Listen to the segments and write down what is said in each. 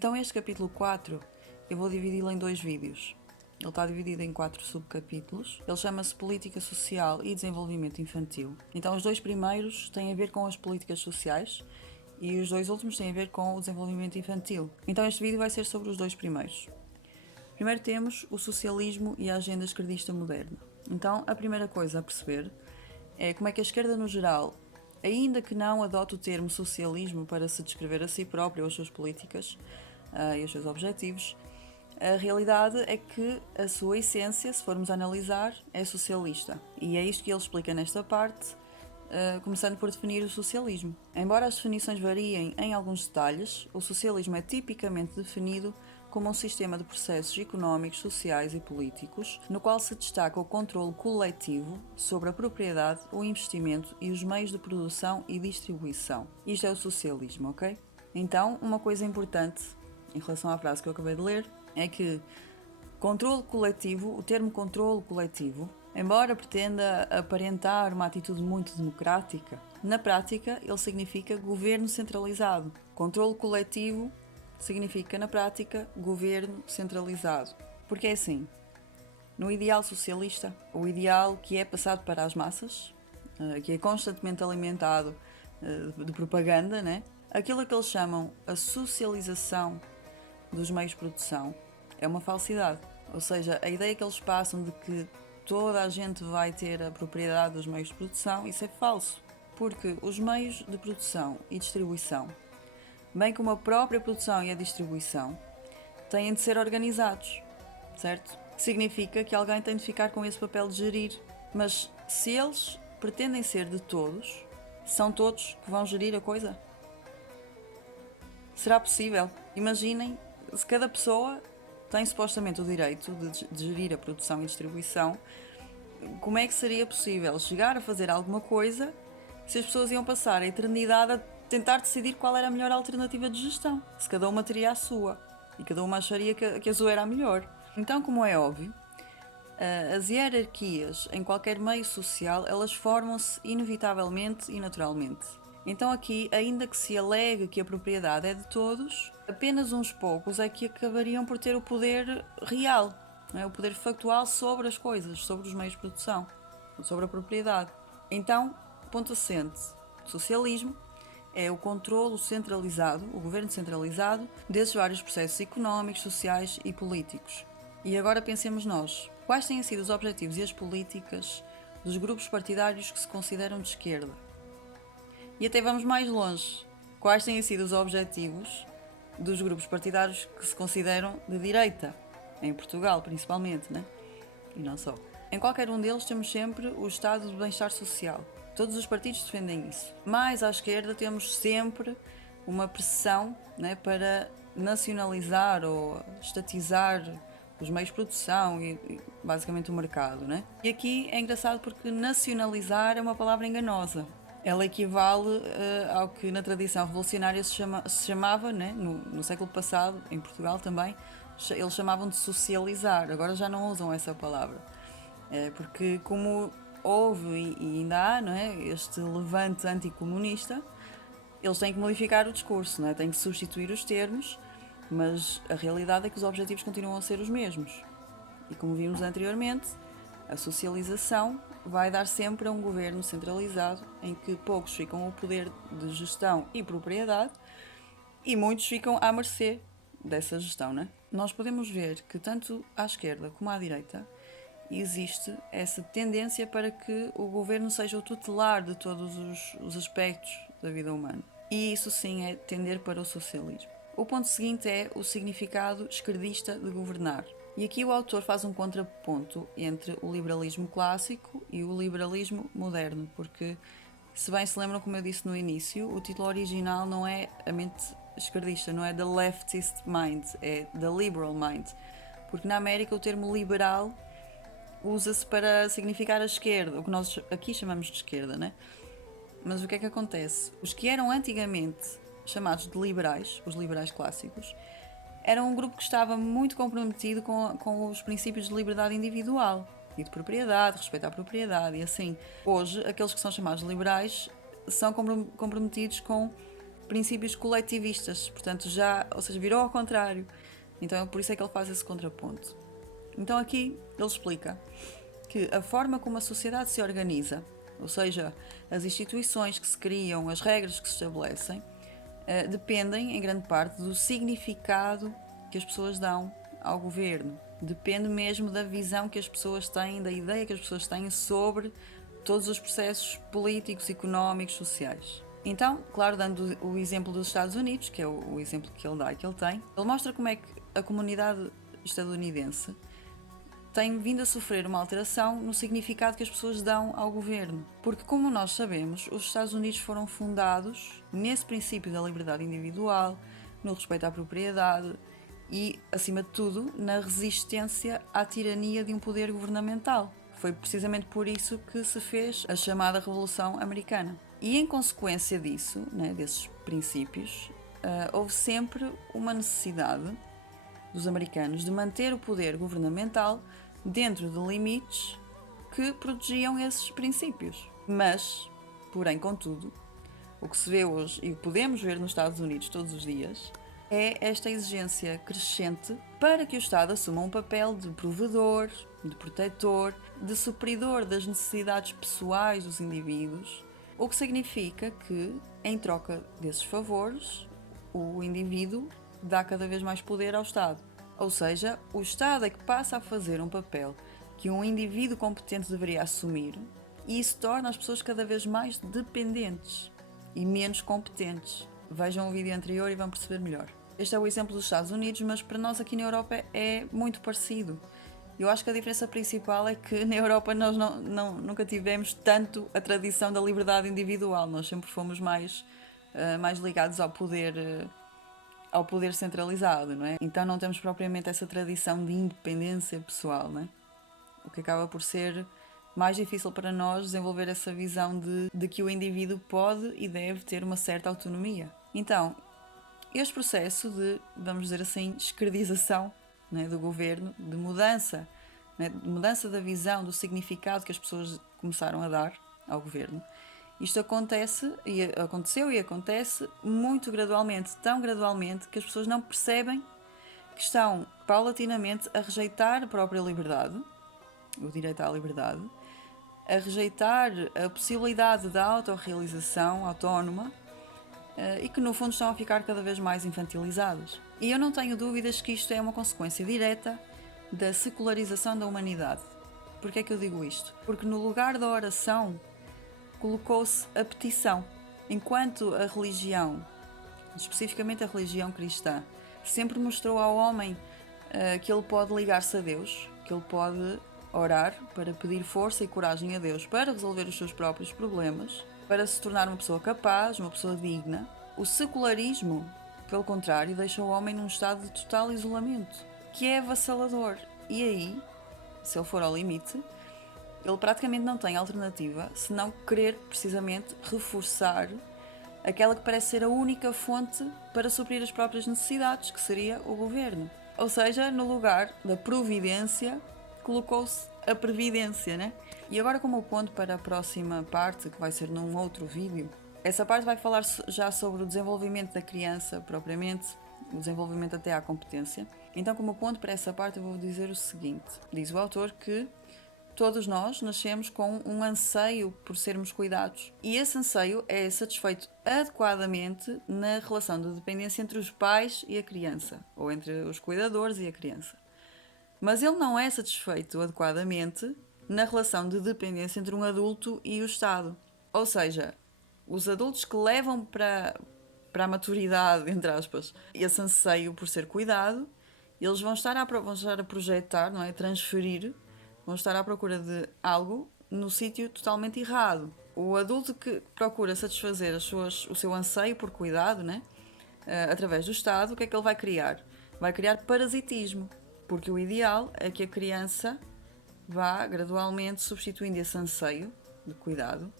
Então este capítulo 4 eu vou dividi-lo em 2 vídeos. Ele está dividido em 4 subcapítulos. Ele chama-se Política Social e Desenvolvimento Infantil. Então os 2 primeiros têm a ver com as políticas sociais e os 2 últimos têm a ver com o desenvolvimento infantil. Então este vídeo vai ser sobre os 2 primeiros. Primeiro temos o socialismo e a agenda esquerdista moderna. Então a primeira coisa a perceber é como é que a esquerda no geral, ainda que não adote o termo socialismo para se descrever a si própria ou as suas políticas e os seus objetivos, a realidade é que a sua essência, se formos analisar, é socialista. E é isto que ele explica nesta parte, começando por definir o socialismo. Embora as definições variem em alguns detalhes, o socialismo é tipicamente definido como um sistema de processos económicos, sociais e políticos, no qual se destaca o controle coletivo sobre a propriedade, o investimento e os meios de produção e distribuição. Isto é o socialismo, ok? Então, uma coisa importante em relação à frase que eu acabei de ler é que controle coletivo, o termo controle coletivo, embora pretenda aparentar uma atitude muito democrática, na prática ele significa governo centralizado. Controle coletivo significa, na prática, governo centralizado. Porque é assim, no ideal socialista, o ideal que é passado para as massas, que é constantemente alimentado de propaganda, né? Aquilo que eles chamam a socialização dos meios de produção é uma falsidade. Ou seja, a ideia que eles passam de que toda a gente vai ter a propriedade dos meios de produção, isso é falso. Porque os meios de produção e distribuição, bem como a própria produção e a distribuição, têm de ser organizados, certo? Significa que alguém tem de ficar com esse papel de gerir. Mas se eles pretendem ser de todos, são todos que vão gerir a coisa? Será possível? Imaginem se cada pessoa tem supostamente o direito de gerir a produção e distribuição, como é que seria possível chegar a fazer alguma coisa se as pessoas iam passar a eternidade a tentar decidir qual era a melhor alternativa de gestão? Se cada uma teria a sua e cada uma acharia que a sua era a melhor. Então, como é óbvio, as hierarquias em qualquer meio social, elas formam-se inevitavelmente e naturalmente. Então aqui, ainda que se alegue que a propriedade é de todos, apenas uns poucos é que acabariam por ter o poder real, não é? O poder factual sobre as coisas, sobre os meios de produção, sobre a propriedade. Então, ponto assente, socialismo é o controlo centralizado, o governo centralizado, desses vários processos económicos, sociais e políticos. E agora pensemos nós, quais têm sido os objetivos e as políticas dos grupos partidários que se consideram de esquerda? E até vamos mais longe. Quais têm sido os objetivos dos grupos partidários que se consideram de direita? Em Portugal, principalmente, né? E não só. Em qualquer um deles temos sempre o estado de bem-estar social. Todos os partidos defendem isso. Mais à esquerda temos sempre uma pressão, né, para nacionalizar ou estatizar os meios de produção e basicamente o mercado, né? E aqui é engraçado porque nacionalizar é uma palavra enganosa. Ela equivale ao que na tradição revolucionária se chamava, né, no século passado, em Portugal também, eles chamavam de socializar. Agora já não usam essa palavra. Porque como houve e ainda há, não é, este levante anticomunista, eles têm que modificar o discurso, não é? Têm que substituir os termos, mas a realidade é que os objetivos continuam a ser os mesmos. E como vimos anteriormente, a socialização vai dar sempre a um governo centralizado em que poucos ficam o poder de gestão e propriedade e muitos ficam à mercê dessa gestão, né? Nós podemos ver que tanto à esquerda como à direita existe essa tendência para que o governo seja o tutelar de todos os aspectos da vida humana. E isso sim é tender para o socialismo. O ponto seguinte é o significado esquerdista de governar. E aqui o autor faz um contraponto entre o liberalismo clássico e o liberalismo moderno, porque, se bem se lembram, como eu disse no início, o título original não é a mente esquerdista, não é The Leftist Mind, é The Liberal Mind, porque na América o termo liberal usa-se para significar a esquerda, o que nós aqui chamamos de esquerda, né? Mas o que é que acontece? Os que eram antigamente chamados de liberais, os liberais clássicos, eram um grupo que estava muito comprometido com os princípios de liberdade individual e de propriedade, respeito à propriedade e assim. Hoje, aqueles que são chamados liberais são comprometidos com princípios coletivistas, portanto ou seja, virou ao contrário. Então por isso é que ele faz esse contraponto. Então aqui ele explica que a forma como a sociedade se organiza, ou seja, as instituições que se criam, as regras que se estabelecem, dependem em grande parte do significado que as pessoas dão ao governo. Depende mesmo da visão que as pessoas têm, da ideia que as pessoas têm sobre todos os processos políticos, económicos, sociais. Então, claro, dando o exemplo dos Estados Unidos, que é o exemplo que ele dá e que ele tem, ele mostra como é que a comunidade estadunidense tem vindo a sofrer uma alteração no significado que as pessoas dão ao governo. Porque, como nós sabemos, os Estados Unidos foram fundados nesse princípio da liberdade individual, no respeito à propriedade e, acima de tudo, na resistência à tirania de um poder governamental. Foi precisamente por isso que se fez a chamada Revolução Americana. E, em consequência disso, né, desses princípios, houve sempre uma necessidade dos americanos de manter o poder governamental dentro de limites que protegiam esses princípios. Mas, porém, contudo, o que se vê hoje e o que podemos ver nos Estados Unidos todos os dias é esta exigência crescente para que o Estado assuma um papel de provedor, de protetor, de supridor das necessidades pessoais dos indivíduos, o que significa que, em troca desses favores, o indivíduo dá cada vez mais poder ao Estado. Ou seja, o Estado é que passa a fazer um papel que um indivíduo competente deveria assumir, e isso torna as pessoas cada vez mais dependentes e menos competentes. Vejam o vídeo anterior e vão perceber melhor. Este é o exemplo dos Estados Unidos, mas para nós aqui na Europa é muito parecido. Eu acho que a diferença principal é que na Europa nós nunca tivemos tanto a tradição da liberdade individual. Nós sempre fomos mais ligados ao poder centralizado, não é? Então não temos propriamente essa tradição de independência pessoal, não é? O que acaba por ser mais difícil para nós desenvolver essa visão de que o indivíduo pode e deve ter uma certa autonomia. Então, este processo de, vamos dizer assim, esquerdização, né, do governo, de mudança, né, de mudança da visão, do significado que as pessoas começaram a dar ao governo, isto aconteceu e acontece muito gradualmente, tão gradualmente que as pessoas não percebem que estão paulatinamente a rejeitar a própria liberdade, o direito à liberdade, a rejeitar a possibilidade da autorrealização autónoma e que no fundo estão a ficar cada vez mais infantilizadas. E eu não tenho dúvidas que isto é uma consequência direta da secularização da humanidade. Porquê é que eu digo isto? Porque no lugar da oração colocou-se a petição. Enquanto a religião, especificamente a religião cristã, sempre mostrou ao homem que ele pode ligar-se a Deus, que ele pode orar para pedir força e coragem a Deus para resolver os seus próprios problemas, para se tornar uma pessoa capaz, uma pessoa digna. O secularismo, pelo contrário, deixa o homem num estado de total isolamento, que é avassalador. E aí, se ele for ao limite, ele praticamente não tem alternativa senão querer precisamente reforçar aquela que parece ser a única fonte para suprir as próprias necessidades, que seria o governo. Ou seja, no lugar da providência, colocou-se a previdência, né? E agora, como eu ponto para a próxima parte, que vai ser num outro vídeo, essa parte vai falar já sobre o desenvolvimento da criança propriamente, o desenvolvimento até à competência. Então, como ponto para essa parte, eu vou dizer o seguinte. Diz o autor que todos nós nascemos com um anseio por sermos cuidados. E esse anseio é satisfeito adequadamente na relação de dependência entre os pais e a criança, ou entre os cuidadores e a criança. Mas ele não é satisfeito adequadamente na relação de dependência entre um adulto e o Estado. Ou seja, os adultos que levam para a maturidade, entre aspas, esse anseio por ser cuidado, eles vão estar a projetar, não é? Transferir, vão estar à procura de algo no sítio totalmente errado. O adulto que procura satisfazer o seu anseio por cuidado, né? Através do Estado, o que é que ele vai criar? Vai criar parasitismo. Porque o ideal é que a criança vá gradualmente substituindo esse anseio de cuidado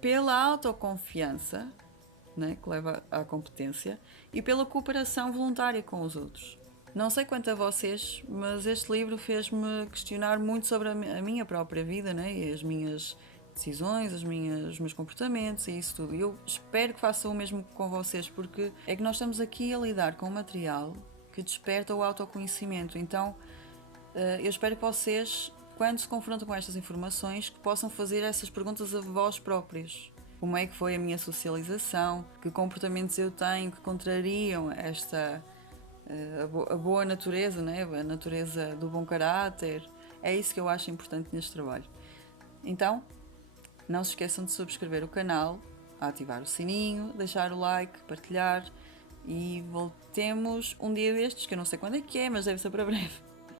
pela autoconfiança, né, que leva à competência, e pela cooperação voluntária com os outros. Não sei quanto a vocês, mas este livro fez-me questionar muito sobre a minha própria vida, né, e as minhas decisões, os meus comportamentos e isso tudo. E eu espero que façam o mesmo com vocês, porque é que nós estamos aqui a lidar com um material que desperta o autoconhecimento. Então, eu espero que vocês, quando se confrontam com estas informações, que possam fazer essas perguntas a vós próprios. Como é que foi a minha socialização? Que comportamentos eu tenho que contrariam a boa natureza, né? A natureza do bom caráter? É isso que eu acho importante neste trabalho. Então, não se esqueçam de subscrever o canal, ativar o sininho, deixar o like, partilhar e voltemos um dia destes, que eu não sei quando é que é, mas deve ser para breve.